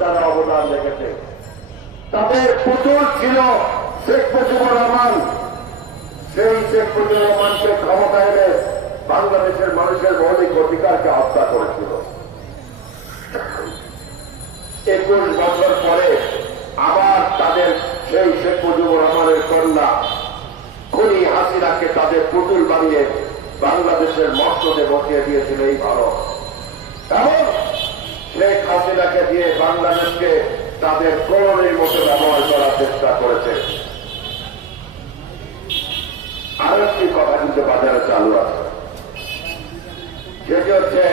তারা অবদান রেখেছে। তাদের পুতুল ছিল শেখ মুজিবুর রহমান। সেই শেখ মুজিবুর রহমানকে ক্ষমতা এনে বাংলাদেশের মানুষের মৌলিক অধিকারকে হত্যা করেছিল। একুশ বছর পরে আবার তাদের সেই শেখ মুজিবুর রহমানের কন্যা খুনি হাসিনাকে তাদের পুতুল বানিয়ে বাংলাদেশের মসনদে বসিয়ে দিয়েছিল এই ভারত। এবং শেখ হাসিনাকে দিয়ে বাংলাদেশকে তাদের কলোনির মতো ব্যবহার করার চেষ্টা করেছে। আরও একটি কথা কিন্তু বাজারে চালু আছে। যেটি হচ্ছে,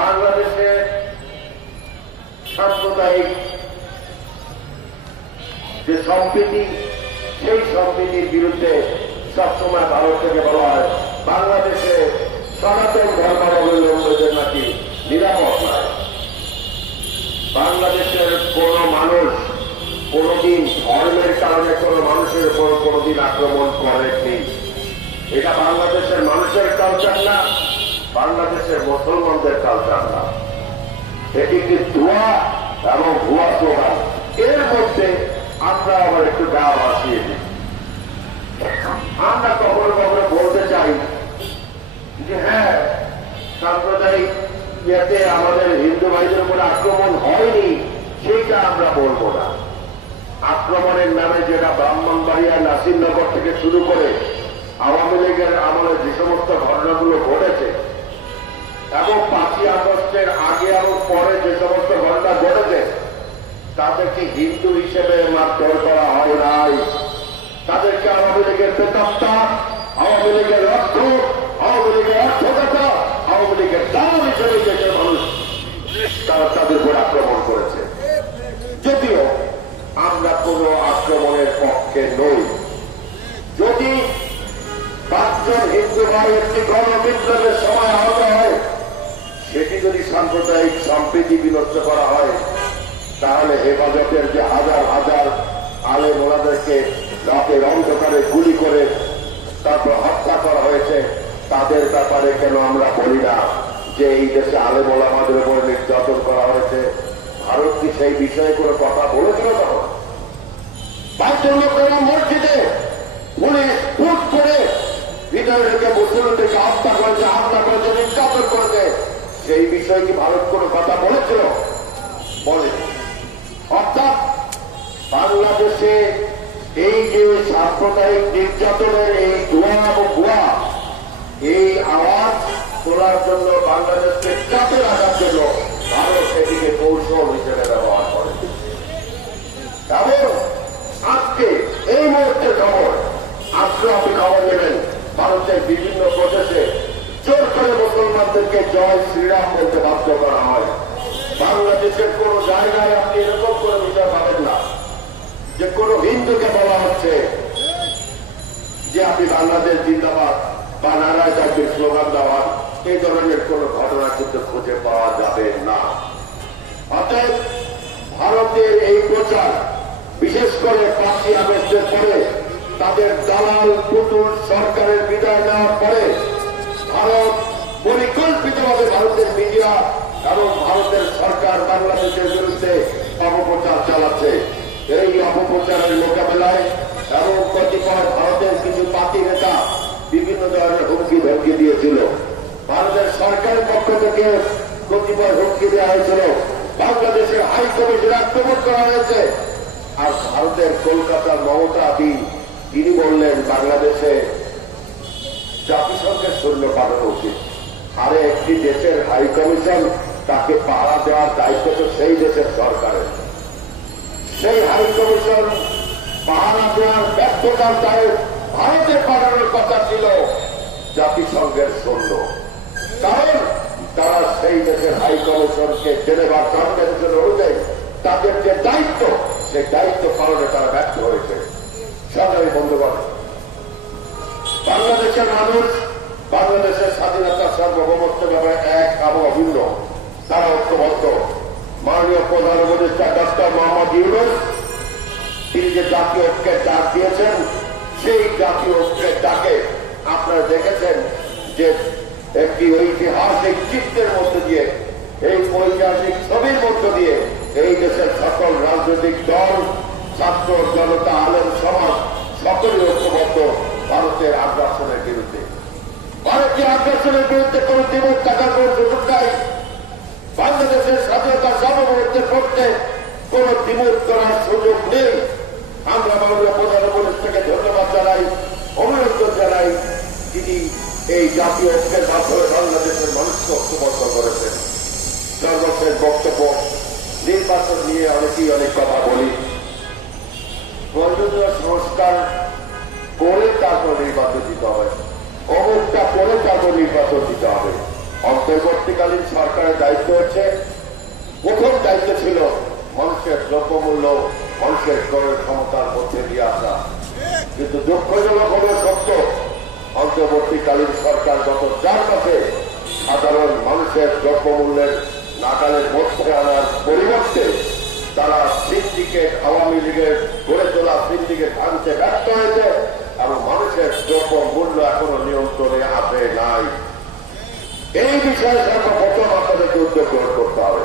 বাংলাদেশে সাম্প্রদায়িক যে সম্প্রীতি, সেই সম্প্রীতির বিরুদ্ধে সবসময় ভারত থেকে বলা হয়, বাংলাদেশে সনাতন ধর্মাবলম্বীদের নাকি নিরাপদ নয় বাংলাদেশের কোন মানুষ কোনদিন ধর্মের কারণে কোন মানুষের উপর কোনদিন আক্রমণ করেনি। এটা বাংলাদেশের মানুষের কালচার না, বাংলাদেশের মুসলমানদের কালচার না। এটি একটি ধোয়া এবং ভুয়া স্লোগান এর মধ্যে আমরা আবার একটু গা ভাসিয়ে দিই আমরা কখনো কখনো বলতে চাই যে হ্যাঁ সাম্প্রদায়িক ইয়েতে আমাদের হিন্দু ভাইদের উপরে আক্রমণ হয়নি সেইটা আমরা বলব না আক্রমণের নামে যেটা ব্রাহ্মণবাড়িয়া নাসিরনগর থেকে শুরু করে আওয়ামী লীগের আমলে যে সমস্ত ঘটনাগুলো ঘটেছে এবং পাঁচই আগস্টের আগে এবং পরে যে সমস্ত ঘটনা ঘটেছে, তাদেরকে হিন্দু হিসেবে মারধর করা হয় নাই। তাদেরকে আওয়ামী লীগের প্রেতাত্মা আওয়ামী লীগের অর্থ আওয়ামী লীগের অর্থকতা আওয়ামী লীগের দাম হিসেবে দেশের মানুষ তারা তাদের উপর আক্রমণ করেছে। যদিও আমরা কোন আক্রমণের পক্ষে নই। পাঁচজন হিন্দু ভাই একটি গণবিপ্লবের সময় আহত হয়, সেটি যদি সাম্প্রদায়িক সম্প্রীতি বিনষ্ট করা হয়, তাহলে হেফাজতের যে হাজার হাজার আলে মোলাদেরকে রাতের অন্ধকারে গুলি করে তারপর হত্যা করা হয়েছে, তাদের ব্যাপারে কেন আমরা বলি না? যে এই দেশে আলে মোলামাদের উপর নির্যাতন করা হয়েছে। ভারত কি সেই বিষয়ে কোনো কথা বলেছিল তখন? পাঁচজন লোকেরা মসজিদে পুলিশ ফুট করে ঢুকে মুসলিমদেরকে হত্যা করেছে হত্যা করেছে, নির্যাতন করেছে। সেই বিষয়ে কি ভারত কোনো কথা বলেছিল বলে অর্থাৎ বাংলাদেশে এই যে সাম্প্রদায়িক নির্যাতনের এই ধোয়া ও ভুয়া এই আওয়াজ তোলার জন্য বাংলাদেশকে চাপে রাখার জন্য ভারত সেটিকে কৌশল হিসেবে ব্যবহার করে এবং আজকে এই মুহূর্তের খবর আজকে আপনি খবর নেবেন ভারতের বিভিন্ন প্রদেশে জোর করে মুসলমানদেরকে জয় শ্রীরাম বলতে বাধ্য করা হয়। বাংলাদেশের কোন জায়গায় আপনি এরকম করে বিষয় পাবেন না। যে কোন হিন্দুকে বলা হচ্ছে যে আপনি বাংলাদেশ জিন্দাবাদ বা নারায় চাকরির স্লোগান দেওয়া এই ধরনের কোন ঘটনা কিন্তু খুঁজে পাওয়া যাবে না। অতএব ভারতের এই প্রচার, বিশেষ করে পাঁচই আগস্টের পরে তাদের দালাল পুতুল সরকারের বিদায় নেওয়ার পরে ভারত পরিকল্পিতভাবে ভারতের মিডিয়া এবং ভারতের সরকার বাংলাদেশের বিরুদ্ধে অপপ্রচার চালাচ্ছে। এই অপপ্রচারের মোকাবেলায় এবং কতিপয় ভারতের কিছু পার্টি নেতা বিভিন্ন ধরনের হুমকি ধমকি দিয়েছিল। ভারতের সরকারের পক্ষ থেকে কতিপয় হুমকি দেওয়া হয়েছিল। বাংলাদেশের হাই কমিশন আক্রমণ করা হয়েছে। আর ভারতের কলকাতার মমতা দি, তিনি বললেন, বাংলাদেশে জাতিসংঘের সৈন্য পাঠানো উচিত। আরে একটি দেশের হাই কমিশন তাকে পাহারা দেওয়ার দায়িত্ব তো সেই দেশের সরকারের। সেই হাই কমিশন পাহারা দেওয়ার ব্যর্থতার দায়ে ভারতে পাঠানোর কথা ছিল জাতিসংঘের সৈন্য। কারণ তারা সেই দেশের হাই কমিশনকে জেনেভার কনভেনশন অনুযায়ী তাদের যে দায়িত্ব, সেই দায়িত্ব পালনে তারা ব্যর্থ হয়েছে। সরকারি বন্ধুগণ, বাংলাদেশের মানুষ বাংলাদেশের স্বাধীনতা সার্বভৌমত্ব ব্যাপারে এক এবং অভিন্ন তারা ঐক্যবদ্ধ মাননীয় প্রধান উপদেষ্টা ডক্টর মোহাম্মদ ইউনুস তিনি যে জাতীয় ঐক্যের ডাক দিয়েছেন, সেই জাতীয় ঐক্যের ডাকে আপনারা দেখেছেন যে একটি ঐতিহাসিক চিত্রের মধ্যে দিয়ে, এই ঐতিহাসিক ছবির মধ্য দিয়ে এই দেশের সকল রাজনৈতিক দল, ছাত্র জনতা, আলেম সমাজ সকলেই ঐক্যবদ্ধ ভারতের আগ্রাসনের বিরুদ্ধে। ভারতীয় আগ্রাসনের বিরুদ্ধে কোন দ্বিমত থাকার কোন সুযোগ বাংলাদেশের স্বাধীনতা সার্বভৌমত্বের পক্ষে কোন দ্বিমত করার সুযোগ নেই। আমরা মাননীয় প্রধানমন্ত্রীকে ধন্যবাদ জানাই, অভিনন্দন জানাই, যিনি এই জাতীয় ঐক্যের মাধ্যমে বাংলাদেশের মানুষকে ঐক্যবদ্ধ করেছেন। সর্বশেষ বক্তব্য, নির্বাচন নিয়ে অনেকেই অনেক কথা বলি। প্রয়োজনীয় সংস্কার করে তারপর নির্বাচন দিতে হবে। অমুকটা করে তারপর নির্বাচন দিতে হবে। অন্তর্বর্তীকালীন সরকারের দায়িত্ব হচ্ছে অন্তর্বর্তীকালীন সরকার গত চার মাসে সাধারণ মানুষের দ্রব্যমূল্যের নাগালের মধ্যে আনার পরিবর্তে তারা সিন্ডিকেট, আওয়ামী লীগের গড়ে তোলা সিন্ডিকেট আনতে ব্যর্থ হয়েছে এবং মানুষের দ্রব্য মূল্য এখনও নিয়ন্ত্রণে আসে নাই। এই বিষয়ে সর্বপ্রথম আপনাদেরকে উদ্যোগ গ্রহণ করতে হবে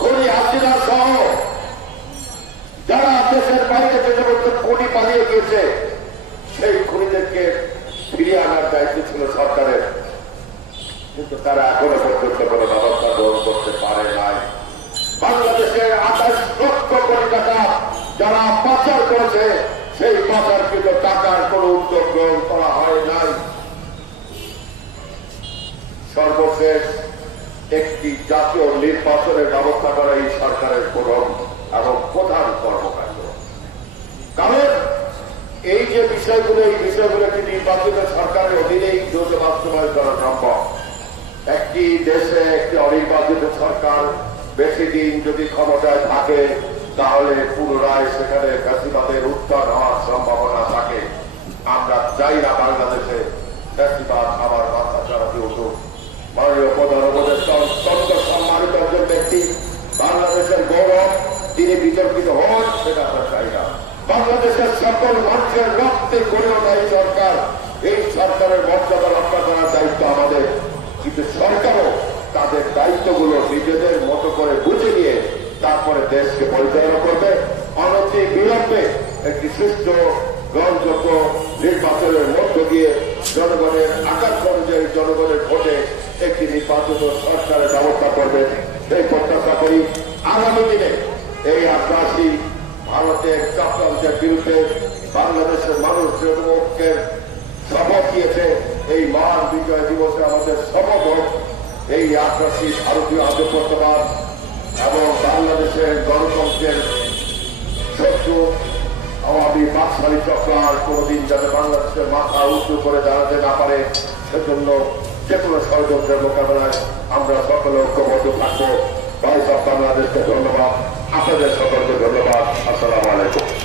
খনি হাসিনা সহ যারা দেশের বাইরে থেকে বলতে খনি পালিয়ে গিয়েছে সেই খনিদেরকে ফিরিয়ে আনার দায়িত্ব ছিল সরকারের কিন্তু তারা এখনও পর্যন্ত কোনো ব্যবস্থা গ্রহণ করতে পারে নাই। বাংলাদেশের আঠাশ লক্ষ কোটি টাকা যারা পাচার করেছে, সেই পাচারকৃত টাকার কোনো উদ্যোগ গ্রহণ করা হয় নাই। সর্বশেষ একটি জাতীয় নির্বাচনের ব্যবস্থা করা এই সরকারের প্রধান এবং প্রধান কর্মকাণ্ড। কারণ এই যে বিষয়গুলো, এই বিষয়গুলো একটি নির্বাচিত সরকারের অধীনেই দ্রুত বাস্তবায়ন করা সম্ভব? একটি দেশে একটি অনির্বাচিত সরকার বেশি দিন যদি ক্ষমতায় থাকে, তাহলে পুনরায় সেখানে ফ্যাসিবাদের উত্থান হওয়ার সম্ভাবনা থাকে। আমরা চাই না বাংলাদেশে ফ্যাসিবাদ আবার মাথা চালাতে উঠুক। মাননীয় প্রধান উপদেষ্টা অত্যন্ত সম্মানিত একজন ব্যক্তি। বাংলাদেশের গৌরব, তিনি বিতর্কিত হন, সেটা আমরা চাই না। বাংলাদেশের সকল মানুষের রক্তে গড়েও নাই সরকার, এই সরকারের মর্যাদা রক্ষা করার দায়িত্ব আমাদের কিন্তু সরকারও তাদের দায়িত্বগুলো নিজেদের মতো করে বুঝে নিয়ে তারপরে দেশকে পরিচালনা করবে। অনতি বিলম্বে একটি সুস্থ গ্রহণযোগ্য নির্বাচনের মধ্য দিয়ে জনগণের আকাঙ্ক্ষা অনুযায়ী জনগণের ভোটে একটি নির্বাচিত সরকারের ব্যবস্থা করবে। সেই প্রত্যাশা করি আগামী দিনে এই আগ্রাসী ভারতের চক্রান্তের বিরুদ্ধে বাংলাদেশের মানুষ যে আগ্রাসী ভারতীয় আধিপত্যবাদ এবং বাংলাদেশের গণতন্ত্রের শত্রু আওয়ামী বাকশালী চক্র আর কোনদিন যাতে বাংলাদেশের মাথা উঁচু করে দাঁড়াতে না পারে, সেজন্য যে কোনো ষড়যন্ত্রের মোকাবেলায় আমরা সকলে ঐক্যবদ্ধ থাকব। ভাই সব বাংলাদেশকে ধন্যবাদ। আপনাদের সকলকে ধন্যবাদ। আসসালামু আলাইকুম।